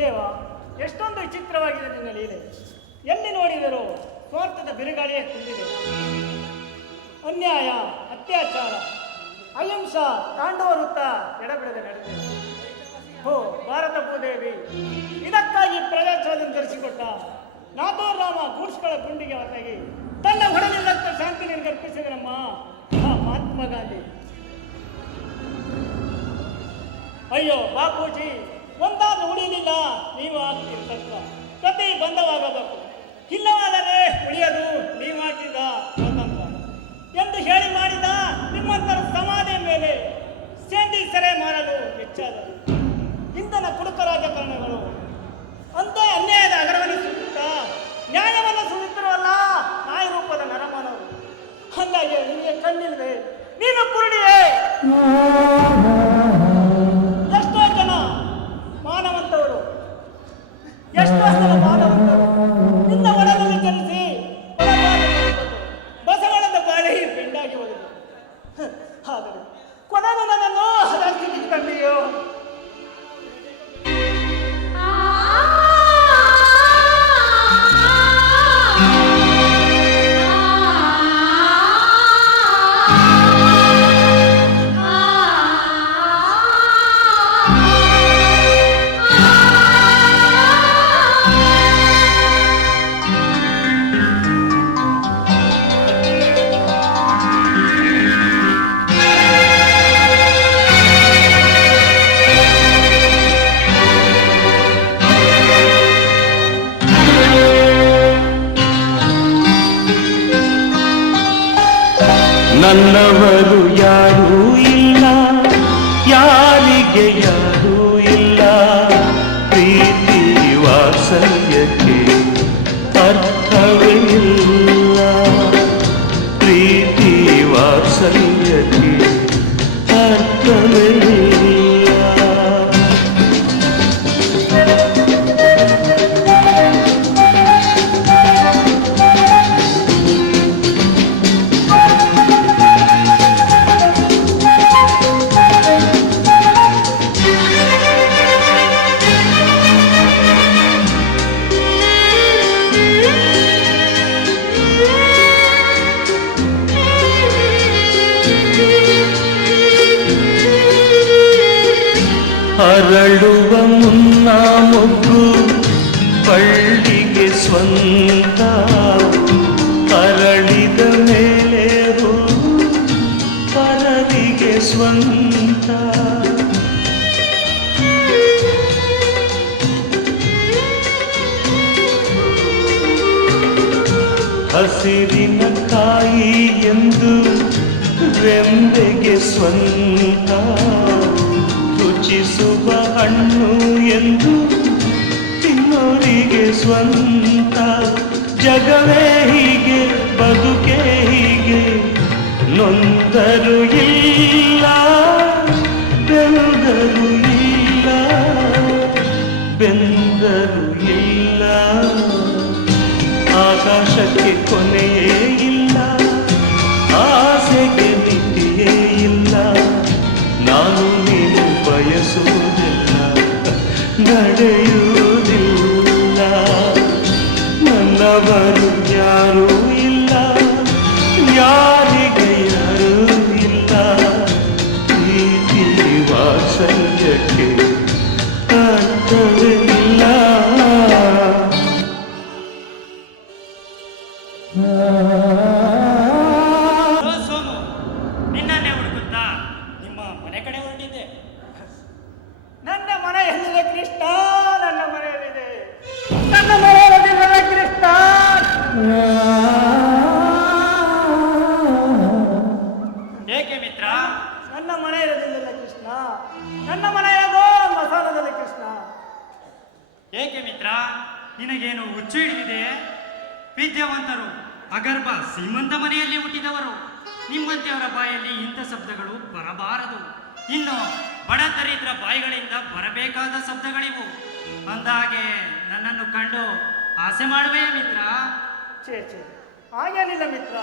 ದೇವ, ಎಷ್ಟೊಂದು ವಿಚಿತ್ರವಾಗಿದೆ ನಿನ್ನ ಲೀಲೆ. ಎಲ್ಲಿ ನೋಡಿದರೂ ಸ್ವಾರ್ಥದ ಬಿರುಗಾಳಿಯೇ ತುಂಬಿದೆ. ಅನ್ಯಾಯ, ಅತ್ಯಾಚಾರ, ಅಹಿಂಸ ತಾಂಡವ ಎಡಬಿಡದೆ ನಡೆದಿದೆ. ಹೋ, ಭಾರತ ಭೂದೇವಿ, ಇದಕ್ಕಾಗಿ ಪ್ರಜಾಸ್ವಾಮ್ಯ ಧರಿಸಿಕೊಟ್ಟ ನಾಥೋರ್ ರಾಮ ಗೂಡ್ಸ್ಗಳ ಗುಂಡಿಗೆ ಹೊರತಾಗಿ ತನ್ನ ಹೊಡೆದಿಲ್ಲಂತ ಶಾಂತಿ ನಿರ್ಗರ್ಪಿಸಿದ ನಮ್ಮ ಮಹಾತ್ಮ ಗಾಂಧಿ. ಅಯ್ಯೋ, ಬಾಪೂಜಿ! ಒಂದಾದ್ರೂ ಉಳಿಲಿಲ್ಲ, ನೀವು ಆಗ್ತೀರಿ ತತ್ವ. ಪ್ರತಿ ಬಂಧವಾಗಬೇಕು ಇಲ್ಲವಾದರೆ ಉಳಿಯದು, ನೀವು ಹಾಕಿದ ಸ್ವತಂತ್ರ. ಎಂದು ಹೇಳಿ ಮಾಡಿದ ನಿಮ್ಮಂತರ ಸಮಾಧಿ ಮೇಲೆ ಸೇಂದಿ ಸೆರೆ ಮಾರಲು ಹೆಚ್ಚಾದರು ಇಂಧನ ಕುಡುಕ ರಾಜಕಾರಣಗಳು. ಅಂತ ಅನ್ಯಾಯದ ಅಗರವನ್ನು ಸುಡುತ್ತಾ ನ್ಯಾಯವನ್ನು ಸುಡುತ್ತಿರುವಲ್ಲ ನಾಯಿ ರೂಪದ ನರಮಾನವರು. ಹಂಗಾಗಿ ನಿಮಗೆ ಕಣ್ಣಿಲ್ಲದೆ ನೀನು ಕುರುಡಿಯೇ? ನನ್ನವರು ಯಾರೂ ಇಲ್ಲ ಯಾರಿಗೆ ಯಾರೂ ಇಲ್ಲ. ಪ್ರೀತಿ ವಾತ್ಸಲ್ಯಕ್ಕೆ ಅರ್ಥವಿಲ್ಲ ಪ್ರೀತಿ ವಾತ್ಸಲ್ಯಕ್ಕೆ ಅರ್ಥವೇ ಅರಳುವ ಮುನ್ನ ಮೊಗ್ಗು ಪಳ್ಳಿಗೆ ಸ್ವಂತ ಅರಳಿದ ಮೇಲೆ ಹೋ ಪರರಿಗೆ ಸ್ವಂತ. ಹಸಿರಿನ ಕಾಯಿ ಎಂದು ರೆಂಬೆಗೆ ಸ್ವಂತ ರುಚಿಸುವ ಹಣ್ಣು ಎಂದು ತಿನ್ನೋರಿಗೆ ಸ್ವಂತ. ಜಗವೇ ಹೀಗೆ ಬದುಕೆ ಹೀಗೆ ನೊಂದರು ಇಲ್ಲ. ನಡೆಯುವುದಿಲ್ಲ ನನ್ನವರು ಯಾರೂ ಇಲ್ಲ ಯಾರಿಗೆ ಯಾರೂ ಇಲ್ಲ ಪ್ರೀತಿ ವಾತ್ಸಲ್ಯಕ್ಕೆ ಅರ್ಥವಿಲ್ಲ ಓ ನಿನಗೇನು ಹುಚ್ಚು ಹಿಡಿದಿದೆ? ವಿದ್ಯಾವಂತರು ಅಗರ್ಭ ಸೀಮಂತ ಮನೆಯಲ್ಲಿ ಹುಟ್ಟಿದವರು ನಿಮ್ಮಂತೆಯವರ ಬಾಯಲ್ಲಿ ಇಂಥ ಶಬ್ದಗಳು ಬರಬಾರದು. ಇನ್ನು ಬಡ ದರಿದ್ರ ಬಾಯಿಗಳಿಂದ ಬರಬೇಕಾದ ಶಬ್ದಗಳಿವು. ಅಂದಾಗೆ ನನ್ನನ್ನು ಕಂಡು ಆಸೆ ಮಾಡುವೆ ಮಿತ್ರ? ಛೇ ಛೇ ಹಾಗೇನಿಲ್ಲ ಮಿತ್ರ.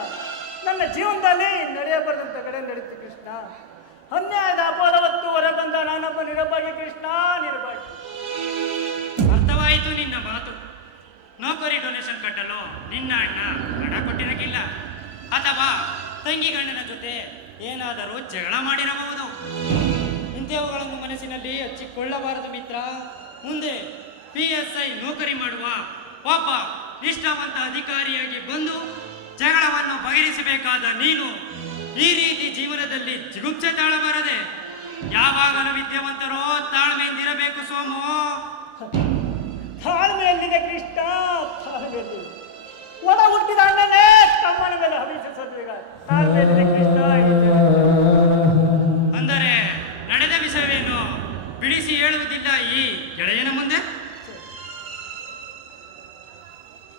ನನ್ನ ಜೀವನದಲ್ಲಿ ನಡೆಯಬಾರದಂತ ಕಡೆ ನಡೀತು ಕೃಷ್ಣ. ಅನ್ಯಾಯದ ಹೊರ ಬಂದ ನಾನೊಬ್ಬ ನಿರಭಾಗಿ ಕೃಷ್ಣ ನಿರಭಾಗಿ ನಿನ್ನ ಅಣ್ಣ ಹಣ ಕೊಟ್ಟಿರಕ್ಕಿಲ್ಲ ಅಥವಾ ತಂಗಿ ಗಂಡನ ಜೊತೆ ಏನಾದರೂ ಜಗಳ ಮಾಡಿರಬಹುದು. ಇಂಥವುಗಳನ್ನು ಮನಸ್ಸಿನಲ್ಲಿ ಹಚ್ಚಿಕೊಳ್ಳಬಾರದು ಮಿತ್ರ. ಮುಂದೆ ಪಿ ಎಸ್ ಐ ನೌಕರಿ ಮಾಡುವ ಪಾಪ ನಿಷ್ಠಾವಂತ ಅಧಿಕಾರಿಯಾಗಿ ಬಂದು ಜಗಳವನ್ನು ಬಗೆಹರಿಸಬೇಕಾದ ನೀನು ಈ ರೀತಿ ಜೀವನದಲ್ಲಿ ಜಿಗುಪ್ಸೆ ತಾಳಬಾರದೆ. ಯಾವಾಗಲೂ ವಿದ್ಯಾವಂತರೋ ತಾಳ್ಮೆಯಿಂದಿರಬೇಕು ಸೋಮು. ತಾಳ್ಮೆಯಲ್ಲಿದೆ ಕೃಷ್ಣ, ತಾಳ್ಮೆಯಲ್ಲಿ. ಒಳ ಹುಟ್ಟಿದ ಅಣ್ಣನೇ. ತಮ್ಮನ ಮೇಲೆ ತಾಳ್ಮೆಯಲ್ಲಿದೆ ಕೃಷ್ಣ. ಅಂದರೆ ನಡೆದ ವಿಷಯವೇನು ಬಿಡಿಸಿ ಹೇಳುವುದಿಲ್ಲ ಈ ಗೆಳೆಯನ ಮುಂದೆ?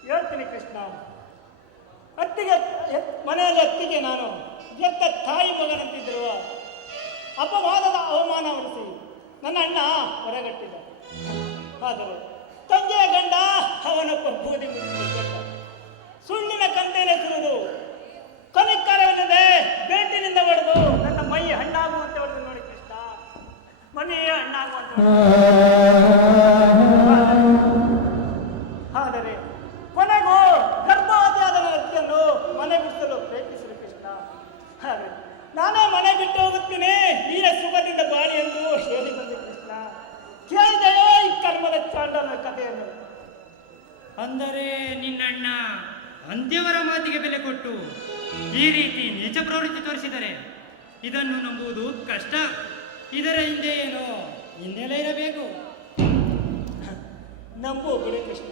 ಹೇಳ್ತೀನಿ ಕೃಷ್ಣ. ಅತ್ತಿಗೆ ಮನೆಯಲ್ಲಿ ಅತ್ತಿಗೆ ನಾನು ಎತ್ತ ತಾಯಿ ಮಗನಂತಿದ್ದರು ಅಪವಾದದ ಅವಮಾನ ಉಳಿಸಿ ನನ್ನ ಅಣ್ಣ ಹೊರಗಟ್ಟಿದ ಆದರೆ ತಂದೆಯ ಗಂಡ ಅವನೊಬ್ಬ ಬೂದಿ ಸುಳ್ಳಿನ ಕಂಟೇನೆ ಸುರಿದು ಕನಿಕರವಿಲ್ಲದೆ ಬೇಟಿನಿಂದ ಹೊಡೆದು ನನ್ನ ಮೈ ಹಣ್ಣಾಗುವಂತೆ ಹೊಡೆದು ನೋಡಿ ಕೃಷ್ಣ. ಮನೆಯೇ ಹಣ್ಣಾಗುವಂತೆ ಆದರೆ ಕೊನೆಗೂ ಗರ್ಭವತಿಯಾದ ನನ್ನ ಅತ್ತಿಯನ್ನು ಮನೆ ಬಿಡಿಸಲು ಪ್ರಯತ್ನಿಸಿದ ಕೃಷ್ಣ ಆದರೆ ನಾನೇ ಮನೆ ಬಿಟ್ಟು ಹೋಗುತ್ತೇನೆ ನೀನೇ ಸುಖದಿಂದ ಬಾಳಿ ಎಂದು ಹೇಳಿ ಬಂದೆ ಕೃಷ್ಣ ಕೇಳಿದೆಯೋ ಈ ಕರ್ಮದ ಚಾಂಡನ ಕಥೆಯನ್ನು ಅಂದರೆ ನಿನ್ನಣ್ಣ ಅಂತ್ಯವರ ಮಾತಿಗೆ ಬೆಲೆ ಕೊಟ್ಟು ಈ ರೀತಿ ನೀಚ ಪ್ರವೃತ್ತಿ ತೋರಿಸಿದರೆ ಇದನ್ನು ನಂಬುವುದು ಕಷ್ಟ. ಇದರ ಹಿಂದೆ ಏನು ಹಿನ್ನೆಲೆ ಇರಬೇಕು. ನಂಬು ಬಿಡಿ ಕೃಷ್ಣ.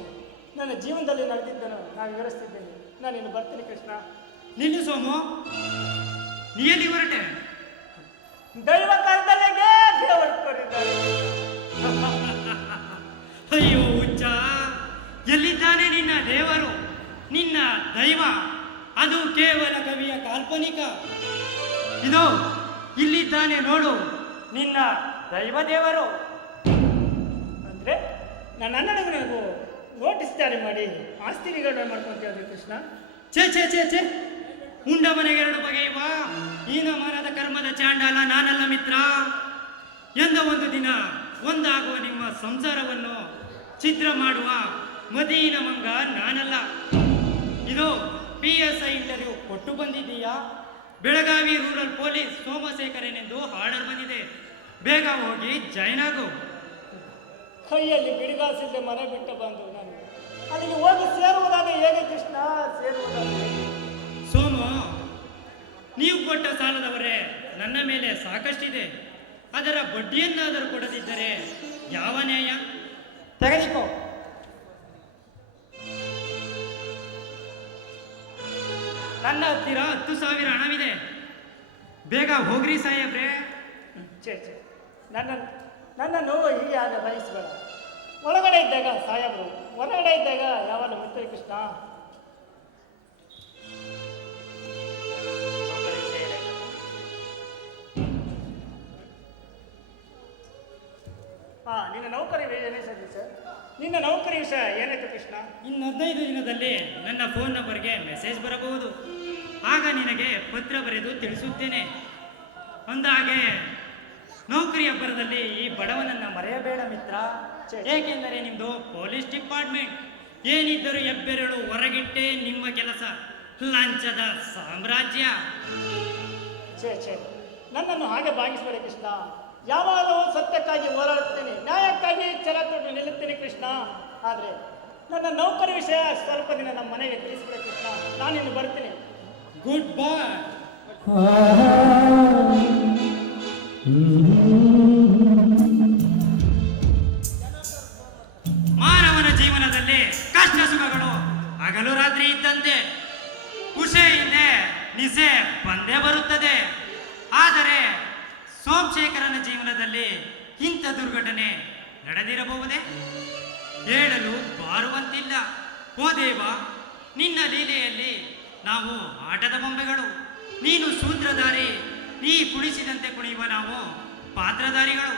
ನನ್ನ ಜೀವನದಲ್ಲಿ ನಡೆದಿದ್ದನ್ನು ನಾನು ವಿವರಿಸ್ತಿದ್ದೇನೆ. ನಾನು ಇನ್ನು ಬರ್ತೀನಿ ಕೃಷ್ಣ. ನಿಲ್ಲು ಸೋಮು. ನೀ ಎಲ್ಲಿ ಹೊರಟೆ. ದೈವ ಕರ್ತನೆಗೆ ಅಯ್ಯೋ ಹುಚ್ಚ. ಎಲ್ಲಿದ್ದಾನೆ ನಿನ್ನ ದೇವರು? ನಿನ್ನ ದೈವ. ಅದು ಕೇವಲ ಕವಿಯ ಕಾಲ್ಪನಿಕ. ಇದು ಇಲ್ಲಿದ್ದಾನೆ ನೋಡು. ನಿನ್ನ ದೈವ ದೇವರು. ಅಂದ್ರೆ ನನ್ನ ನನಗೂ ಜಾರಿ ಮಾಡಿ ಆಸ್ತಿ ನಿಗಡ ಮಾಡ್ಕೊಂತೀವಿ ಕೃಷ್ಣ. ಛೇ ಛೇ ಛೇ ಛೇ. ಉಂಡ ಮನೆಗೆ ಎರಡು ಬಗೆಯುವ ಈನ ಮರದ ಕರ್ಮದ ಚಾಂಡಾಲ, ನಾನಲ್ಲ ಮಿತ್ರ. ಎಂದ ಒಂದು ದಿನ ಒಂದಾಗುವ ನಿಮ್ಮ ಸಂಸಾರವನ್ನು ಚಿತ್ರ ಮಾಡುವ ಮದೀನ ಮಂಗ ನಾನಲ್ಲ. ಇದು ಪಿ ಎಸ್ ಐ ಇಂಟರ್ವ್ಯೂ ಕೊಟ್ಟು ಬಂದಿದ್ದೀಯಾ? ಬೆಳಗಾವಿ ರೂರಲ್ ಪೊಲೀಸ್ ಸೋಮಶೇಖರನೆಂದು ಆರ್ಡರ್ ಬಂದಿದೆ. ಬೇಗ ಹೋಗಿ ಜಾಯ್ನ್ ಆಗು. ಕೈಯಲ್ಲಿ ಬಿಡಿಗಾಸಿಲ್ಲದೆ ಮನೆ ಬಿಟ್ಟು ಬಂದು ನಾನು. ಅಲ್ಲಿಗೆ ಹೋಗಿ ಸೇರುವುದಾದ ಹೇಗೆ ಕೃಷ್ಣ? ಸೇರುವುದಾದ್ರೆ? ಹೇಗೆ? ಸೋಮು ನೀವು ಕೊಟ್ಟ ಸಾಲದವರೇ ನನ್ನ ಮೇಲೆ ಸಾಕಷ್ಟಿದೆ. ಅದರ ಬಡ್ಡಿಯನ್ನಾದರೂ ಕೊಡದಿದ್ದರೆ ಯಾವ ನ್ಯಾಯ? ತೆಗೆದುಕೋ. ಹತ್ತು ಸಾವಿರ ಹಣವಿದೆ. ಬೇಗ ಹೋಗ್ರಿ ಸಾಹೇಬ್ರೆ. ಛೇ ಛೇ. ನನ್ನ ನನ್ನನ್ನು ಹೀಗೆ ಆಗ ಬಯಸಬೇಡ. ಒಳಗಡೆ ಇದ್ದಾಗ ಸಾಹೇಬ್ರು ಹೊರಗಡೆ ಇದ್ದಾಗ ಯಾವಾಗ ಮಿತ್ರ ಕೃಷ್ಣ? ಹಾ ನಿನ್ನ ನೌಕರಿ ಏನೇ ಸರಿ ಸರ್? ನಿನ್ನ ನೌಕರಿ ವಿಷಯ ಏನಾಯ್ತು ಕೃಷ್ಣ? ಇನ್ನು ಹದಿನೈದು ದಿನದಲ್ಲಿ ನನ್ನ ಫೋನ್ ನಂಬರ್ಗೆ ಮೆಸೇಜ್ ಬರಬಹುದು. ಆಗ ನಿನಗೆ ಪತ್ರ ಬರೆದು ತಿಳಿಸುತ್ತೇನೆ. ಅಂದಾಗೆ ನೌಕರಿಯ ಪರದಲ್ಲಿ ಈ ಬಡವನನ್ನ ಮರೆಯಬೇಡ ಮಿತ್ರ. ಏಕೆಂದರೆ ನಿಮ್ದು ಪೊಲೀಸ್ ಡಿಪಾರ್ಟ್ಮೆಂಟ್. ಏನಿದ್ದರೂ ಹೆಬ್ಬೆರಳು ಹೊರಗಿಟ್ಟೆ ನಿಮ್ಮ ಕೆಲಸ. ಲಂಚದ ಸಾಮ್ರಾಜ್ಯ. ಛೇ ನನ್ನನ್ನು ಹಾಗೆ ಭಾಗಿಸಬೇಡ ಕೃಷ್ಣ. ಯಾವಾಗಲೂ ಸತ್ಯಕ್ಕಾಗಿ ಹೋರಾಡುತ್ತೇನೆ. ನ್ಯಾಯಕ್ಕಾಗಿ ಛಲ ತೊಟ್ಟು ನಿಲ್ಲುತ್ತೇನೆ ಕೃಷ್ಣ. ಆದರೆ ನನ್ನ ನೌಕರಿ ವಿಷಯ ಸ್ವಲ್ಪ ದಿನ ನಮ್ಮ ಮನೆಗೆ ತಿಳಿಸಿಬಿಡಿ ಕೃಷ್ಣ. ನಾನಿನ್ನು ಬರ್ತೀನಿ. ಗುಡ್ ಮಾನವನ ಜೀವನದಲ್ಲಿ ಕಷ್ಟ ಸುಖಗಳು ಹಗಲು ರಾತ್ರಿ ಇದ್ದಂತೆ. ಖುಷಿ ಇದೆ, ನಿಸೆ ಬಂದೇ ಬರುತ್ತದೆ. ಆದರೆ ಸೋಮಶೇಖರನ ಜೀವನದಲ್ಲಿ ಇಂಥ ದುರ್ಘಟನೆ ನಡೆದಿರಬಹುದೇ? ಹೇಳಲು ಬಾರುವಂತಿಲ್ಲ. ಓ ದೇವ, ನಿನ್ನ ಲೀಲೆಯಲ್ಲಿ ನಾವು ಆಟದ ಬೊಂಬೆಗಳು. ನೀನು ಸೂತ್ರಧಾರಿ ನೀ ಕುಣಿಸಿದಂತೆ ಕುಣಿಯುವ ನಾವು ಪಾತ್ರಧಾರಿಗಳು.